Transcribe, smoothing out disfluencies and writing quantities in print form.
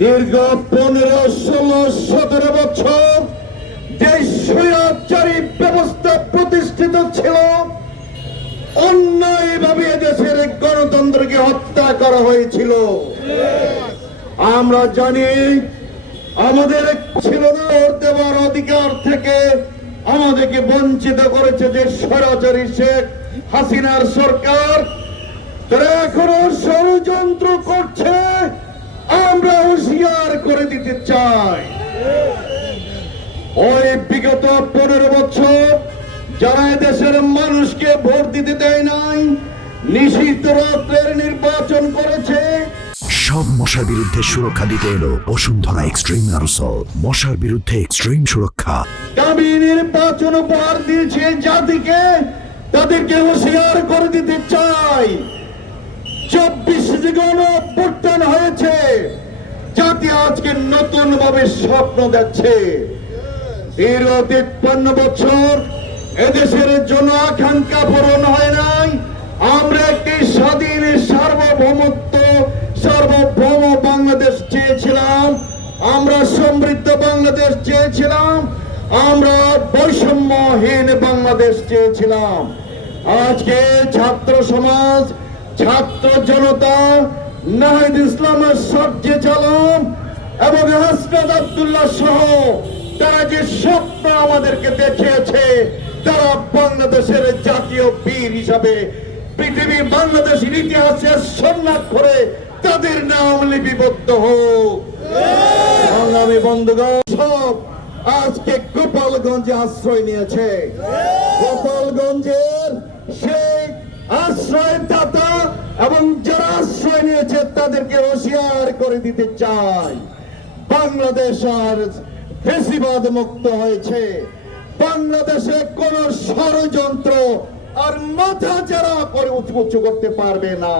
দীর্ঘ 15-16-17 বছর যে স্বৈরাচারী ব্যবস্থা প্রতিষ্ঠিত ছিল, অন্যায়ভাবে দেশের গণতন্ত্রকে হত্যা করা হয়েছিল। আমরা জানি আমাদের ছিল না ভোট দেওয়ার অধিকার থেকে আমাদেরকে বঞ্চিত করেছে যে স্বৈরাচারী শেখ হাসিনার সরকার। তারা এখনো ষড়যন্ত্র করছে, আমরা হুঁশিয়ার করে দিতে চাই। ওই বিগত 15 বছর যারা দেশের মানুষকে ভোট দিতে দেয় নাই, নিষিদ্ধ রাত্রের নির্বাচন করেছে, সব মশার বিরুদ্ধে সুরক্ষা দিতে এলো বসুন্ধরা এক্সট্রিম অ্যারোসল। মশার বিরুদ্ধে এক্সট্রিম সুরক্ষা। দাবি নির্বাচন উপহার দিয়েছে জাতিকে, তাদেরকে হুঁশিয়ার করে দিতে চাই। 24 যে গণঅভ্যুত্থান হয়েছে, জাতি আজকে নতুন ভাবে স্বপ্ন দেখছে। 53 বছর এদেশের জন আকাঙ্ক্ষা পূরণ হয় নাই। আমরা একটি স্বাধীন সার্বভৌম বাংলাদেশ চেয়েছিলাম, আমরা সমৃদ্ধ বাংলাদেশ চেয়েছিলাম, আমরা বৈষম্যহীন বাংলাদেশ চেয়েছিলাম। আজকে ছাত্র সমাজ, ছাত্র জনতা, নাহিদ ইসলামের সবচেয়ে চালাম এবং হাসনাত আব্দুল্লাহ সহ তারা যে স্বপ্ন আমাদেরকে দেখিয়েছে, তারা বাংলাদেশের জাতীয় বীর হিসাবে পৃথিবী বাংলাদেশের ইতিহাসে সন্ন্যাস করে তাদের নাম লিপিবদ্ধ হোক। সংগ্রামী বন্ধুগণ, সব আজকে গোপালগঞ্জে আশ্রয় নিয়েছে। গোপালগঞ্জের সেই আশ্রয়দাতা এবং যারা আশ্রয় নিয়েছে তাদেরকে হুঁশিয়ার করে দিতে চাই, বাংলাদেশ আর ফ্যাসিবাদ মুক্ত হয়েছে। বাংলাদেশে কোন ষড়যন্ত্র আর মাথা যারা করে উঁচু করতে পারবে না।